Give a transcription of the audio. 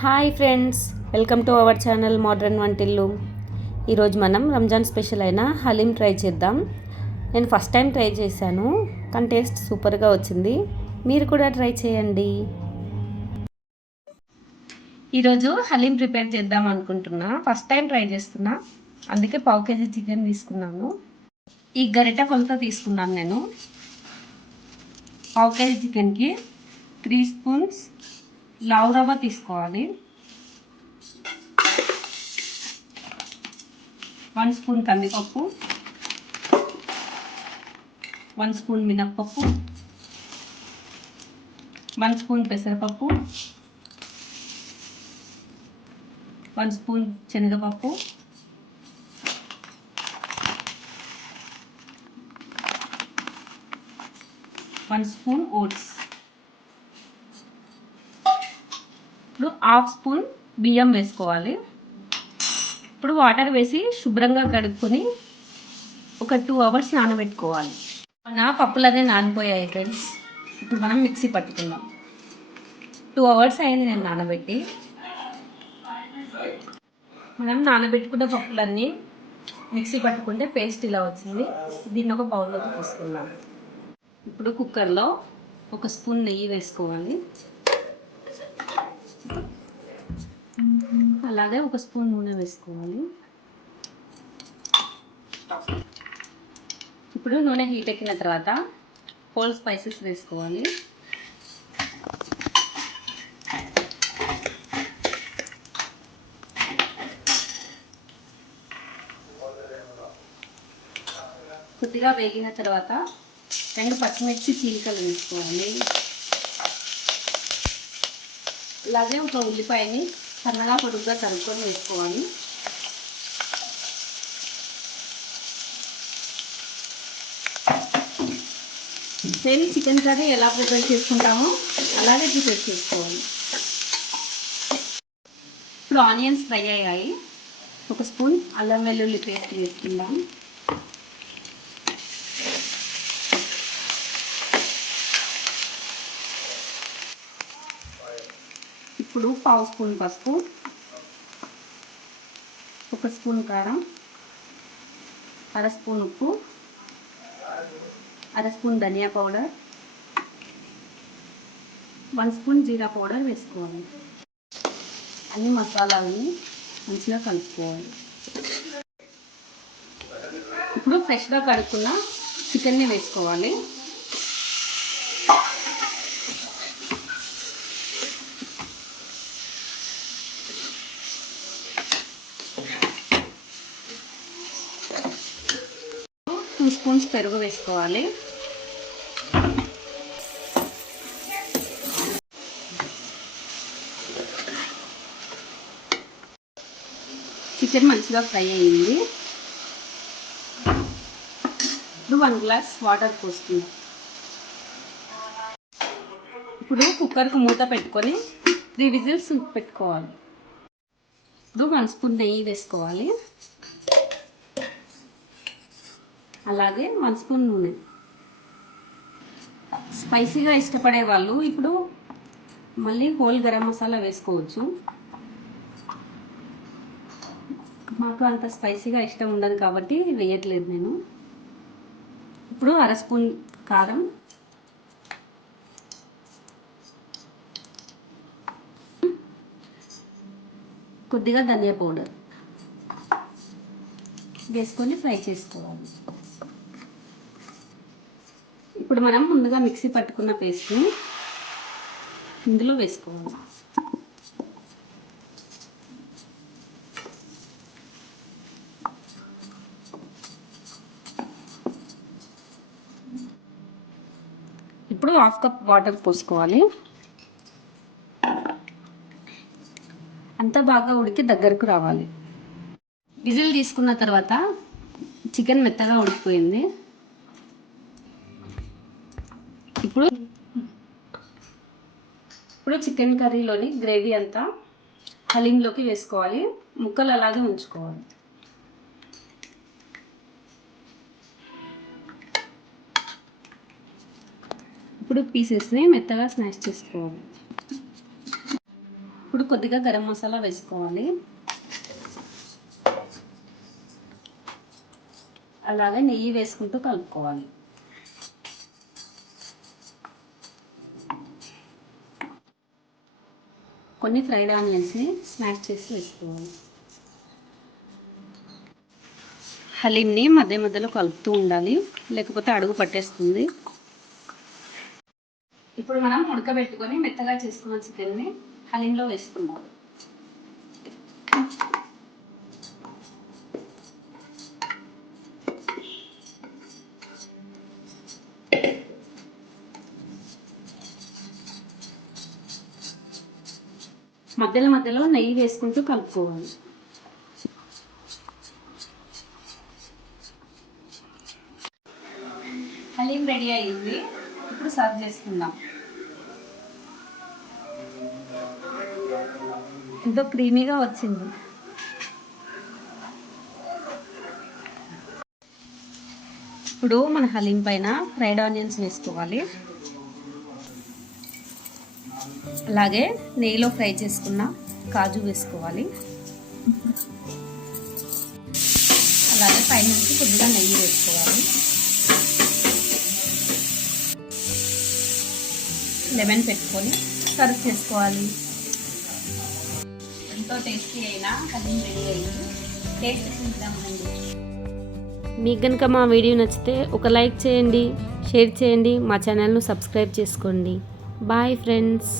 Hi friends welcome to our channel modern వంటిల్లు ఈరోజు మనం రంజాన్ స్పెషల్ అయిన హలీం ట్రై చేద్దాం. నేను ఫస్ట్ టైం ట్రై చేశాను కానీ టేస్ట్ సూపర్గా వచ్చింది. మీరు కూడా ట్రై చేయండి. ఈరోజు హలీం ప్రిపేర్ చేద్దాం అనుకుంటున్నా. ఫస్ట్ టైం ట్రై చేస్తున్నా. అందుకే పావు కేజీ చికెన్ తీసుకున్నాను. ఈ గరిట కొలత తీసుకున్నాను నేను. పావు కేజీ చికెన్కి త్రీ స్పూన్స్ లావు రవ్వ తీసుకోవాలి. వన్ స్పూన్ కందిపప్పు. వన్ స్పూన్ మినప్పప్పు. వన్ స్పూన్ పెసరపప్పు. వన్ స్పూన్ శనగపప్పు. One spoon oats. ఇప్పుడు హాఫ్ స్పూన్ బియ్యం వేసుకోవాలి. ఇప్పుడు వాటర్ వేసి శుభ్రంగా కడుక్కొని ఒక టూ అవర్స్ నానబెట్టుకోవాలి. మన అనేవి నానిపోయాయి ఫ్రెండ్స్. ఇప్పుడు మనం మిక్సీ పట్టుకుందాం. టూ అవర్స్ అయింది నేను నానబెట్టి. మనం నానబెట్టుకున్న పప్పులన్నీ మిక్సీ పట్టుకుంటే పేస్ట్ ఇలా వచ్చింది. దీన్ని ఒక బౌల్లోకి తీసుకుందాం. ఇప్పుడు కుక్కర్లో ఒక స్పూన్ నెయ్యి వేసుకోవాలి. అలాగే ఒక స్పూన్ నూనె వేసుకోవాలి ఇప్పుడు నూనె హీట్ ఎక్కిన తర్వాత హోల్ స్పైసెస్ వేసుకోవాలి కొద్దిగా వేగిన తర్వాత రెండు పచ్చిమిర్చి చీలికలు వేసుకోవాలి అలాగే ఒక ఉల్లిపాయని సన్నగా పొడుగ్గా తరుక్కొని వేసుకోవాలి. సేమ్ చికెన్ కర్రీ ఎలా ప్రిపేర్ చేసుకుంటామో అలాగే ప్రిపేర్ చేసుకోవాలి. ఇప్పుడు ఆనియన్స్ ఫ్రై అయ్యాయి. ఒక స్పూన్ అల్లం వెల్లుల్లి పేస్ట్ వేసుకుందాం. ఇప్పుడు పావు స్పూన్ పసుపు ఒక స్పూన్ కారం అర స్పూన్ ఉప్పు అర స్పూన్ ధనియా పౌడర్ వన్ స్పూన్ జీరా పౌడర్ వేసుకోవాలి. అన్ని మసాలాలని మంచిగా కలుపుకోవాలి. ఇప్పుడు ఫ్రెష్గా కడుక్కున్న చికెన్ని వేసుకోవాలి టూ స్పూన్స్ పెరుగు వేసుకోవాలి. చికెన్ మంచిగా ఫ్రై అయ్యింది ఇప్పుడు వన్ గ్లాస్ వాటర్ పోసుకుందాం. ఇప్పుడు కుక్కర్కి మూత పెట్టుకొని త్రీ విజిల్స్ పెట్టుకోవాలి. ఇప్పుడు వన్ స్పూన్ నెయ్యి వేసుకోవాలి. అలాగే వన్ స్పూన్ నూనె. స్పైసీగా ఇష్టపడే వాళ్ళు ఇప్పుడు మళ్ళీ హోల్ గరం మసాలా వేసుకోవచ్చు. మాకు అంత స్పైసీగా ఇష్టం ఉండదు కాబట్టి వేయట్లేదు నేను. ఇప్పుడు అర స్పూన్ కారం. కొద్దిగా ధనియా పౌడర్ వేసుకొని ఫ్రై చేసుకోవాలి. ఇప్పుడు మనం ముందుగా మిక్సీ పట్టుకున్న పేస్ట్ని ఇందులో వేసుకోవాలి. ఇప్పుడు హాఫ్ కప్ వాటర్ పోసుకోవాలి. అంతా బాగా ఉడికి దగ్గరకు రావాలి. విజిల్ తీసుకున్న తర్వాత చికెన్ మెత్తగా ఉడికిపోయింది. ఇప్పుడు ఇప్పుడు చికెన్ కర్రీలోని గ్రేవీ అంతా హలీంలోకి వేసుకోవాలి. ముక్కలు అలాగే ఉంచుకోవాలి. ఇప్పుడు పీసెస్ని మెత్తగా స్మాష్ చేసుకోవాలి. ఇప్పుడు కొద్దిగా గరం మసాలా వేసుకోవాలి. అలాగే నెయ్యి వేసుకుంటూ కలుపుకోవాలి. కొన్ని ఫ్రైడ్ ఆనియన్స్ని స్మాష్ చేసి వేసుకోవాలి. హలీంని మధ్య మధ్యలో కలుపుతూ ఉండాలి. లేకపోతే అడుగు పట్టేస్తుంది. ఇప్పుడు మనం ఉడకబెట్టుకొని మెత్తగా చేసుకున్న చికెన్ని హలీంలో వేసుకుందాం. మధ్యలో మధ్యలో నెయ్యి వేసుకుంటూ కలుపుకోవాలి. హలీం రెడీ అయ్యింది. ఇప్పుడు సర్వ్ చేసుకుందాం. ఎంతో క్రీమీగా వచ్చింది. ఇప్పుడు మన హలీం పైన ఫ్రైడ్ ఆనియన్స్ వేసుకోవాలి. అలాగే నెయ్యిలో ఫ్రై చేసుకున్న కాజు వేసుకోవాలి. అలాగే పైనుంచి కొద్దిగా నెయ్యి వేసుకోవాలి. లెమన్ పెట్టుకొని సర్వ్ చేసుకోవాలి. ఎంతో టేస్టీ అయినా హలీం రెడీ అయింది. టేస్ట్ చూద్దామండి మీకు కనుక మా వీడియో నచ్చితే ఒక లైక్ చేయండి షేర్ చేయండి మా ఛానల్ను సబ్స్క్రైబ్ చేసుకోండి. Bye friends.